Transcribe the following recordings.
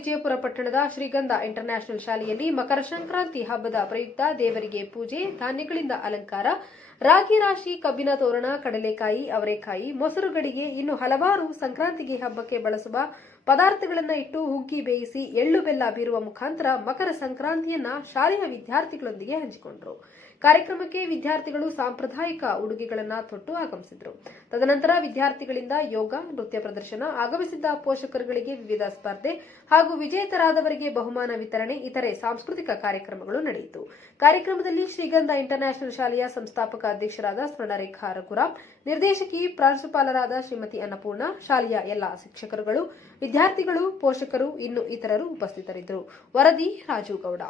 ವಿಜಯಪುರ ಪಟ್ಟಣದ ಶ್ರೀಗಂಧ ಇಂಟರ್ನ್ಯಾಷನಲ್ ಶಾಲೆಯಲ್ಲಿ ಮಕರ ಸಂಕ್ರಾಂತಿ ಹಬ್ಬದ ಪ್ರಯುಕ್ತ ದೇವರಿಗೆ ಪೂಜೆ, ಧಾನ್ಯಗಳಿಂದ ಅಲಂಕಾರ, ರಾಗಿ ರಾಶಿ, ಕಬ್ಬಿನ ತೋರಣ, ಕಡಲೆಕಾಯಿ, ಅವರೆಕಾಯಿ, ಮೊಸರು ಗಡಿಗೆ ಇನ್ನು ಹಲವಾರು ಸಂಕ್ರಾಂತಿಗೆ ಹಬ್ಬಕ್ಕೆ ಬಳಸುವ ಪದಾರ್ಥಗಳನ್ನು ಇಟ್ಟು ಹುಗ್ಗಿ ಬೇಯಿಸಿ ಎಳ್ಳು ಬೆಲ್ಲ ಬೀರುವ ಮುಖಾಂತರ ಮಕರ ಸಂಕ್ರಾಂತಿಯನ್ನ ಶಾಲೆಯ ವಿದ್ಯಾರ್ಥಿಗಳೊಂದಿಗೆ ಹಂಚಿಕೊಂಡರು. ಕಾರ್ಯಕ್ರಮಕ್ಕೆ ವಿದ್ಯಾರ್ಥಿಗಳು ಸಾಂಪ್ರದಾಯಿಕ ಉಡುಗೆಗಳನ್ನು ತೊಟ್ಟು ಆಗಮಿಸಿದರು. ತದನಂತರ ವಿದ್ಯಾರ್ಥಿಗಳಿಂದ ಯೋಗ, ನೃತ್ಯ ಪ್ರದರ್ಶನ, ಆಗಮಿಸಿದ್ದ ಪೋಷಕರುಗಳಿಗೆ ವಿವಿಧ ಸ್ಪರ್ಧೆ ಹಾಗೂ ವಿಜೇತರಾದವರಿಗೆ ಬಹುಮಾನ ವಿತರಣೆ, ಇತರೆ ಸಾಂಸ್ಕೃತಿಕ ಕಾರ್ಯಕ್ರಮಗಳು ನಡೆಯಿತು. ಕಾರ್ಯಕ್ರಮದಲ್ಲಿ ಶ್ರೀಗಂಧ ಇಂಟರ್ನ್ಯಾಷನಲ್ ಶಾಲೆಯ ಸಂಸ್ಥಾಪಕ ಅಧ್ಯಕ್ಷರಾದ ಸ್ವರ್ಣರೇಖಾ ರಘುರಾಮ್, ನಿರ್ದೇಶಕಿ ಪ್ರಾಂಶುಪಾಲರಾದ ಶ್ರೀಮತಿ ಅನ್ನಪೂರ್ಣ, ಶಾಲೆಯ ಎಲ್ಲಾ ಶಿಕ್ಷಕರುಗಳು, ವಿದ್ಯಾರ್ಥಿಗಳು, ಪೋಷಕರು ಇನ್ನು ಇತರರು ಉಪಸ್ಥಿತರಿದ್ದರು. ವರದಿ ರಾಜು ಗೌಡ.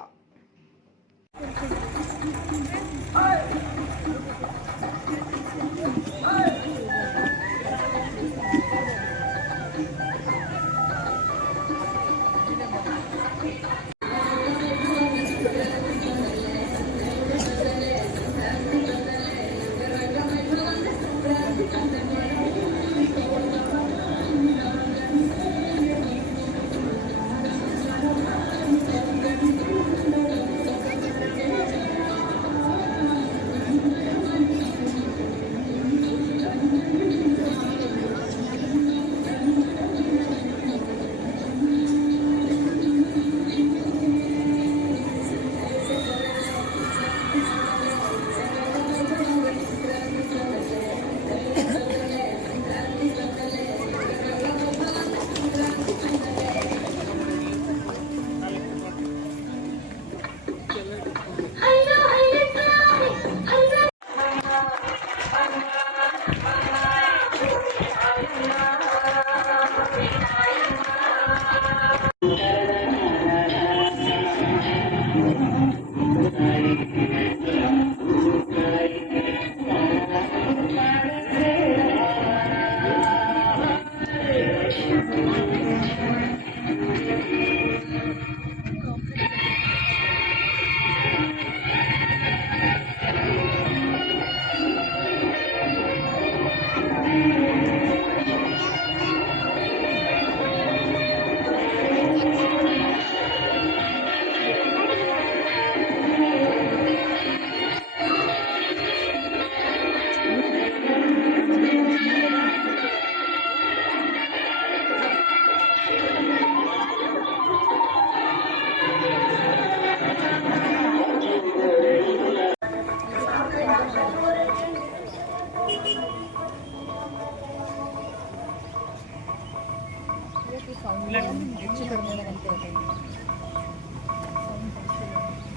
ಸೌಂಡ್ ಹೆಚ್ಚು ಕಡಿಮೆ